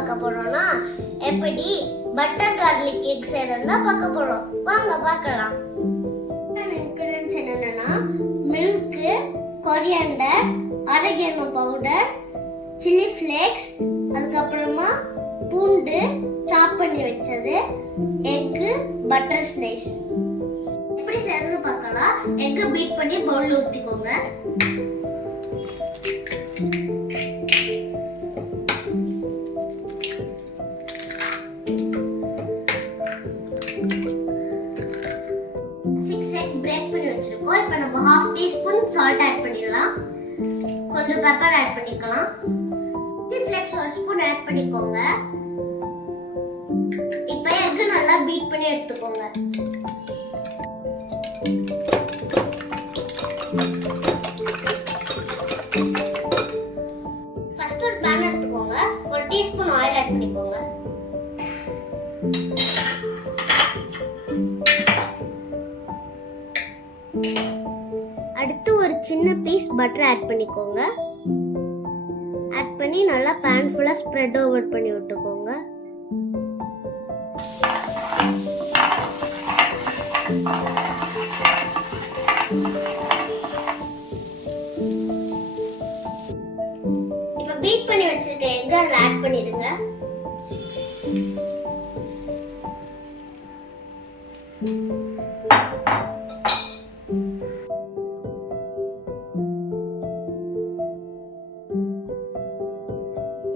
பார்க்க போறோம்னா எப்படி பட்டர் கார்லிக் எக் செய்யறதுன்னா பார்க்க போறோம். வாங்க பார்க்கலாம். இன்கிரிடியன்ட்ஸ் என்னன்னா milk, coriander, oregano powder, chilli flakes, அதுக்கப்புறமா பூண்டு சாப் பண்ணி வச்சது, எக், பட்டர் ஸ்லைஸ். எப்படி செய்யறதுன்னு பார்க்கலாம். எக் பீட் பண்ணி பவுல்ல ஊத்திக்கோங்க. இப்போ நம்ம 1/2 டீஸ்பூன் சால்ட் ஆட் பண்ணிடலாம். கொஞ்சம் பெப்பர் ஆட் பண்ணிக்கலாம். சில்லி ஃப்ளேக்ஸ் 1 ஸ்பூன் ஆட் பண்ணிக்கோங்க. இப்போ எக் நல்லா பீட் பண்ணி எடுத்துக்கோங்க. ஃபர்ஸ்ட் ஒரு pan எடுத்துக்கோங்க. 1 டீஸ்பூன் ஆயில் ஆட் பண்ணிக்கோங்க. அடுத்து ஒரு சின்ன பீஸ் பட்டர் ஆட் பண்ணிக்கோங்க. ஆட் பண்ணி நல்லா pan ஃபுல்லா ஸ்ப்ரெட் ஓவர் பண்ணி விட்டுக்கோங்க. இப்போ பீட் பண்ணி வச்சிருக்க எக் அதுல ஆட் பண்ணிடுங்க.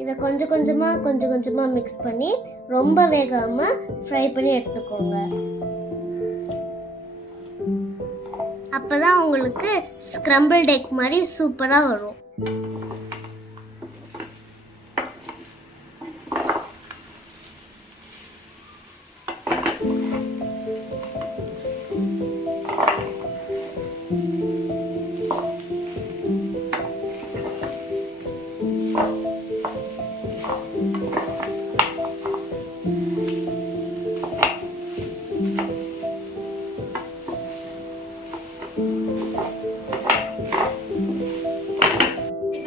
இதை கொஞ்சம் கொஞ்சமா மிக்ஸ் பண்ணி ரொம்ப வேகாம ஃப்ரை பண்ணி எடுத்துக்கோங்க. அப்பதான் உங்களுக்கு ஸ்க்ரம்பிள்ட் எக் மாதிரி சூப்பரா வரும்.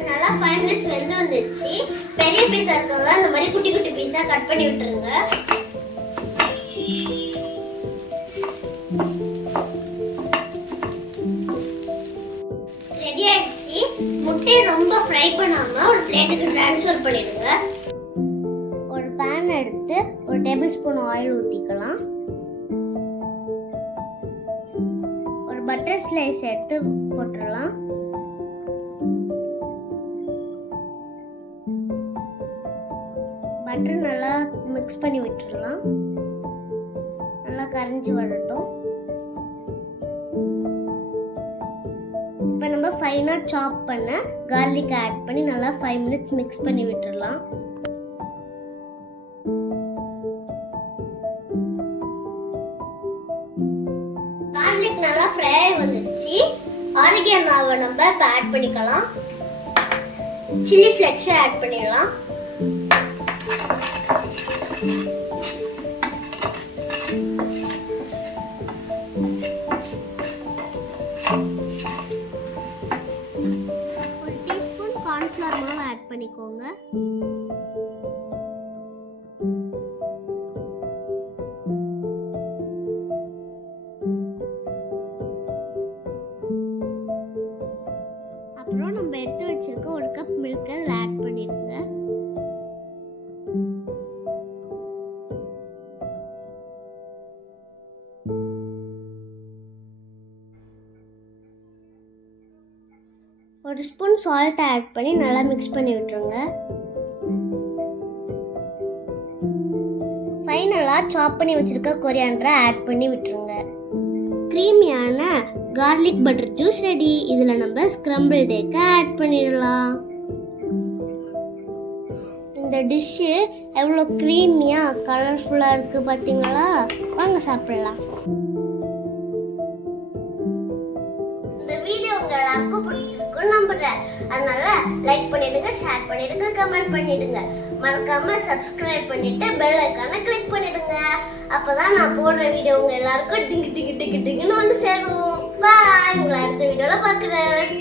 நல்லா 5 மினிட்ஸ் வெந்து வந்துருச்சு. பெரிய பீஸா இருக்கவங்க அந்த மாதிரி குட்டி குட்டி பீஸா கட் பண்ணி விட்டுருங்க. ரெடி ஆயிடுச்சு. முட்டையை ரொம்ப ஃப்ரை பண்ணாம ஒரு பிளேட்டுக்கு ட்ரான்ஸ்ஃபர் பண்ணிடுங்க. ஒரு pan எடுத்து 1 டேபிள் ஸ்பூன் ஆயில் ஊத்திக்கலாம். ஒரு பட்டர் ஸ்லைஸ் எடுத்து போட்டுடலாம். பட்டர் நல்லா மிக்ஸ் பண்ணி விட்டுடலாம். நல்லா கரைஞ்சி வரட்டும். இப்போ நம்ம ஃபைனா சாப் பண்ண கார்லிக் ஆட் பண்ணி நல்லா 5 மினிட்ஸ் மிக்ஸ் பண்ணி விட்டுடலாம். கார்லிக் நல்லா ஃப்ரை வந்துருச்சு. ஆரிகானோவை நம்ம ஆட் பண்ணிக்கலாம். சில்லி ஃப்ளேக்ஸ் ஆட் பண்ணிடலாம். ஒரு டீஸ்பூன் கார்ன்ஃப்ளவர் மாவு ஆட் பண்ணிக்கோங்க. அப்புறம் நம்ம எடுத்து வச்சிருக்க 1 கப் மில்க் ஆட் பண்ணிடுங்க. ஒரு ஸ்பூன் சால்ட் ஆட் பண்ணி நல்லா மிக்ஸ் பண்ணி விட்டுருங்க. ஃபைனலா சாப் பண்ணி வச்சிருக்க கொரியாண்டரை ஆட் பண்ணி விட்டுருங்க. கிரீமியான கார்லிக் பட்டர் ஜூஸ் ரெடி. இதுல நம்ம ஸ்க்ரம்பிள்ட் எக் ஆட் பண்ணிடலாம். இந்த டிஷ் எவ்வளோ கிரீமியா கலர்ஃபுல்லா இருக்கு பாத்தீங்களா? வாங்க சாப்பிடலாம். வீடியோ உங்க எல்லாருக்கும் பிடிச்சிருக்குன்னு நம்புறேன். அதனால லைக் பண்ணிடுங்க, ஷேர் பண்ணிடுங்க, கமெண்ட் பண்ணிடுங்க. மறக்காம சப்ஸ்கிரைப் பண்ணிட்டு பெல் ஐகானை கிளிக் பண்ணிடுங்க. அப்பதான் நான் போடுற வீடியோ உங்க எல்லாருக்கும் டிங்கு டிங்கு டிங்கு டிங்குன்னு வந்து சேரும். பாய். உங்களை அடுத்த வீடியோல பார்க்குறேன்.